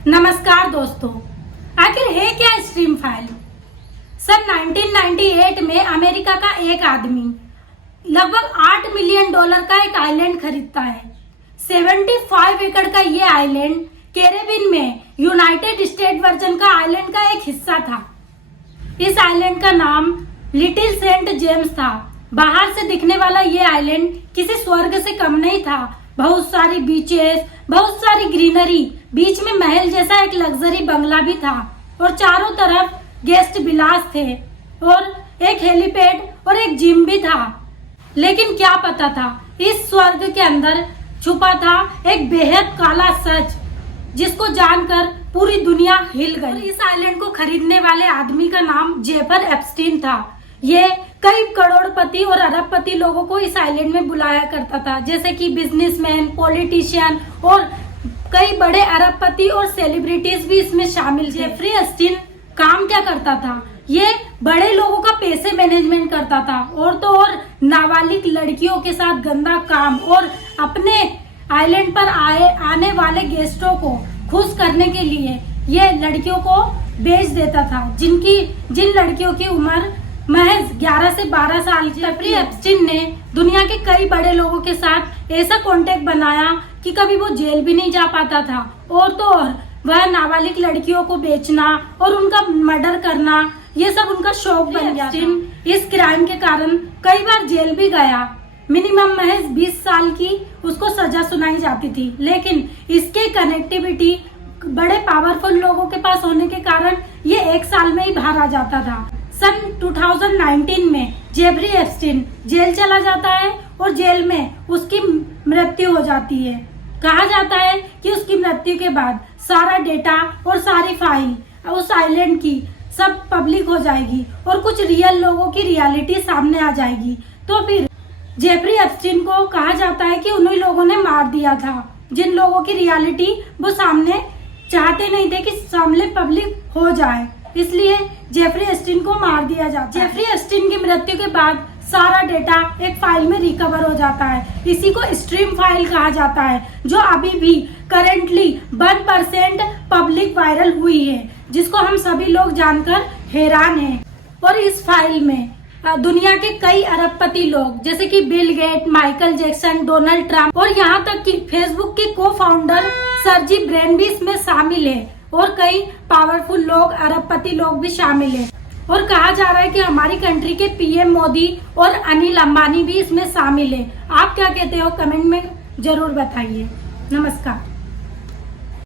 नमस्कार दोस्तों, आखिर है क्या स्ट्रीम फाइल। सन 1998 में अमेरिका का एक आदमी लगभग $8 मिलियन का एक आइलैंड खरीदता है। 75 एकड़ का ये आइलैंड कैरेबियन में यूनाइटेड स्टेट वर्जन का आइलैंड का एक हिस्सा था। इस आइलैंड का नाम लिटिल सेंट जेम्स था। बाहर से दिखने वाला ये आइलैंड किसी स्वर्ग से कम नहीं था। बहुत सारी बीचेस, बहुत सारी ग्रीनरी, बीच में महल जैसा एक लग्जरी बंगला भी था और चारों तरफ गेस्ट विलास थे और एक हेलीपैड और एक जिम भी था। लेकिन क्या पता था, इस स्वर्ग के अंदर छुपा था एक बेहद काला सच, जिसको जानकर पूरी दुनिया हिल गई। और इस आइलैंड को खरीदने वाले आदमी का नाम जेफर एप्स्टीन था। ये कई करोड़पति और अरबपति लोगों को इस आइलैंड में बुलाया करता था, जैसे कि बिजनेसमैन, पॉलिटिशियन और कई बड़े अरबपति और सेलिब्रिटीज भी इसमें शामिल थे। जेफरी एप्स्टीन काम क्या करता था? ये बड़े लोगों का पैसे मैनेजमेंट करता था और तो और नाबालिग लड़कियों के साथ गंदा काम और अपने आइलैंड पर आने वाले गेस्टों को खुश करने के लिए ये लड़कियों को बेच देता था, जिन लड़कियों की उम्र महज 11 से 12 साल की। जेफरी एप्स्टीन ने दुनिया के कई बड़े लोगों के साथ ऐसा कॉन्टेक्ट बनाया कि कभी वो जेल भी नहीं जा पाता था और तो और वह नाबालिग लड़कियों को बेचना और उनका मर्डर करना, ये सब उनका शौक बन गया था। इस क्राइम के कारण कई बार जेल भी गया। मिनिमम महज 20 साल की उसको सजा सुनाई जाती थी, लेकिन इसके कनेक्टिविटी बड़े पावरफुल लोगों के पास होने के कारण ये 1 साल में ही बाहर आ जाता था। सन 2019 में जेफरी एप्स्टीन जेल चला जाता है और जेल में उसकी मृत्यु हो जाती है। कहा जाता है कि उसकी मृत्यु के बाद सारा डेटा और सारी फाइल उस आइलैंड की सब पब्लिक हो जाएगी और कुछ रियल लोगों की रियलिटी सामने आ जाएगी। तो फिर जेफरी एप्स्टीन को कहा जाता है कि उन्हीं लोगों ने मार दिया था, जिन लोगों की रियलिटी वो सामने चाहते नहीं थे कि सामने पब्लिक हो जाए, इसलिए जेफरी एप्स्टीन को मार दिया जाता है। जेफरी एप्स्टीन की मृत्यु के बाद सारा डेटा एक फाइल में रिकवर हो जाता है। इसी को स्ट्रीम फाइल कहा जाता है, जो अभी भी करेंटली 1% पब्लिक वायरल हुई है, जिसको हम सभी लोग जानकर हैरान हैं। और इस फाइल में दुनिया के कई अरबपति लोग, जैसे कि Bill Gate, Michael Jackson, Donald Trump और यहाँ तक कि फेसबुक के को फाउंडर सर्जी ब्रेन भी इसमें शामिल है और कई पावरफुल लोग, अरबपति लोग भी शामिल हैं। और कहा जा रहा है कि हमारी कंट्री के पीएम मोदी और अनिल अंबानी भी इसमें शामिल है। आप क्या कहते हो? कमेंट में जरूर बताइए। नमस्कार।